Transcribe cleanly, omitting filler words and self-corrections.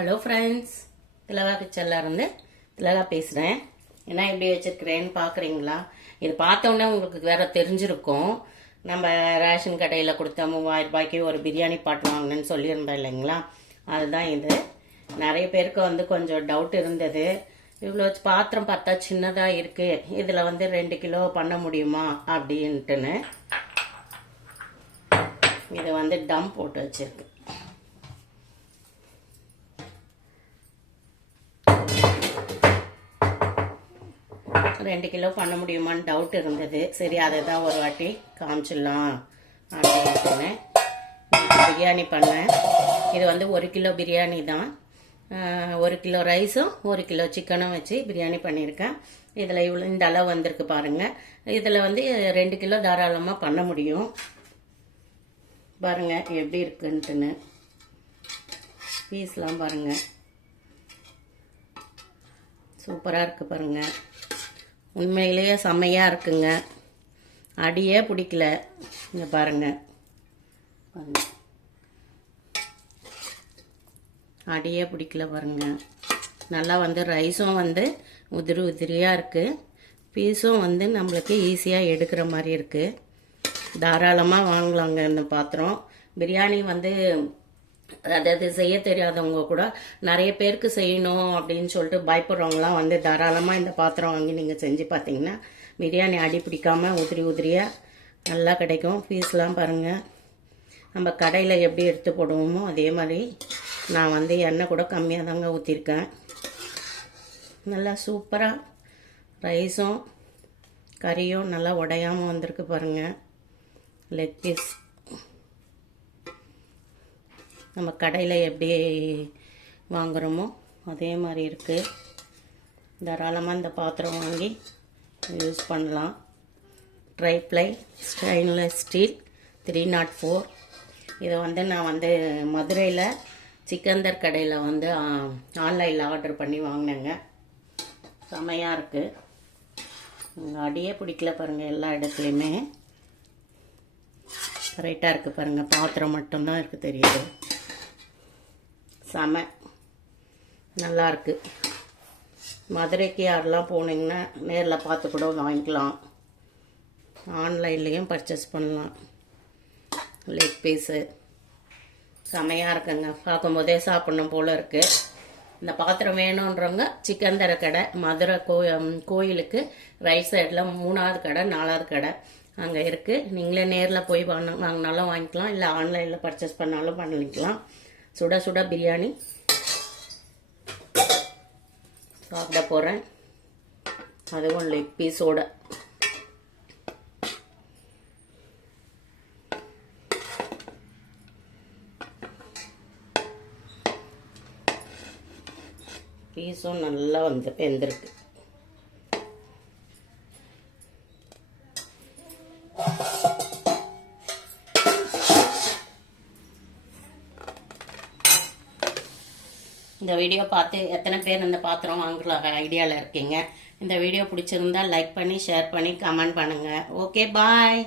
Hello friends, திலகா கிச்சன்லேருந்து திலகா பேசுகிறேன். என்ன எப்படி வச்சுருக்கிறேன்னு பார்க்குறீங்களா? இது பார்த்தோன்னே உங்களுக்கு வேறு தெரிஞ்சிருக்கும். நம்ம ரேஷன் கடையில் கொடுத்த 3000 ரூபாய்க்கு ஒரு பிரியாணி பாட் வாங்கினேன்னு சொல்லியிருந்தோம் இல்லைங்களா? அதுதான் இது. நிறைய பேருக்கு கொஞ்சம் டவுட் இருந்தது. இவ்வளோ பாத்திரம் பார்த்தா சின்னதாக இருக்குது, இதில் 2 கிலோ பண்ண முடியுமா அப்படின்ட்டுன்னு. இது டம் போட்டு வச்சுருக்கு. ரெண்டு கிலோ பண்ண முடியுமான்னு டவுட் இருந்தது. சரி, அதை தான் ஒரு வாட்டி காமிச்சிடலாம் அப்படின்னு பிரியாணி பண்ணேன். இது 1 கிலோ பிரியாணி தான். 1 கிலோ ரைஸும் 1 கிலோ சிக்கனும் வச்சு பிரியாணி பண்ணியிருக்கேன். இதில் இந்த அளவு வந்திருக்கு பாருங்கள். இதில் 2 கிலோ தாராளமாக பண்ண முடியும். பாருங்கள் எப்படி இருக்குன்ட்டுன்னு. பீஸ்லாம் பாருங்கள், சூப்பராக இருக்குது பாருங்கள். உண்மையிலேயே செம்மையாக இருக்குங்க. அடியே பிடிக்கல. இங்கே பாருங்கள், அடியே பிடிக்கல பாருங்கள். நல்லா ரைஸும் உதிரி உதிரியாக இருக்குது. பீஸும் நம்மளுக்கு ஈஸியாக எடுக்கிற மாதிரி இருக்குது. தாராளமாக வாங்கலாங்க இந்த பாத்திரம். பிரியாணி அதாவது செய்ய தெரியாதவங்க கூட நிறைய பேருக்கு செய்யணும் அப்படின்னு சொல்லிட்டு பயப்படுறவங்களாம் தாராளமாக இந்த பாத்திரம் வாங்கி நீங்கள் செஞ்சு பார்த்தீங்கன்னா பிரியாணி அடி பிடிக்காமல் உதிரி உதிரியாக நல்லா கிடைக்கும். பீஸ்லாம் பாருங்கள், நம்ம கடையில் எப்படி எடுத்து போடுவோமோ அதே மாதிரி நான் எண்ணெய் கூட கம்மியாக தாங்க ஊற்றிருக்கேன். நல்லா சூப்பராக ரைஸும் கறியும் நல்லா உடையாமல் வந்திருக்கு பாருங்கள். லெக் பீஸ் நம்ம கடையில் எப்படி வாங்குகிறோமோ அதே மாதிரி இருக்குது. தாராளமாக இந்த பாத்திரம் வாங்கி யூஸ் பண்ணலாம். Tri-ply stainless steel 304. இதை நான் மதுரையில் சிக்கந்தர் கடையில் ஆன்லைனில் ஆர்டர் பண்ணி வாங்கினேங்க. செமையாக இருக்குது. அடியே பிடிக்கல பாருங்கள். எல்லா இடத்துலையுமே கரெக்டாக இருக்குது பாருங்கள். பாத்திரம் மட்டும்தான் இருக்குது, தெரியுது. செம நல்லாயிருக்கு. மதுரைக்கு யாரெல்லாம் போனீங்கன்னா நேரில் பார்த்து கூட வாங்கிக்கலாம். ஆன்லைன்லேயும் பர்ச்சேஸ் பண்ணலாம். லெக் பீஸு செமையாக இருக்குங்க. பார்க்கும்போதே சாப்பிட்ணும் போல் இருக்குது. இந்த பாத்திரம் வேணுன்றவங்க சிக்கந்தர கடை மதுரை கோயிலுக்கு ரைட் சைடில் 3வது கடை 4வது கடை அங்கே இருக்குது. நீங்களே நேரில் போய் வாங்கினாலும் வாங்கிக்கலாம், இல்லை ஆன்லைனில் பர்ச்சேஸ் பண்ணாலும் பண்ணிக்கலாம். சுட சுட பிரியாணி சாப்பிட போகிறேன், அதுவும் லெக் பீஸோட. பீஸும் நல்லா வெந்திருக்கு. இந்த வீடியோ பார்த்து எத்தனை பேர் இந்த பாத்திரம் வாங்குற ஐடியாவில் இருக்கீங்க? இந்த வீடியோ பிடிச்சிருந்தா லைக் பண்ணி ஷேர் பண்ணி கமெண்ட் பண்ணுங்கள். ஓகே, பாய்.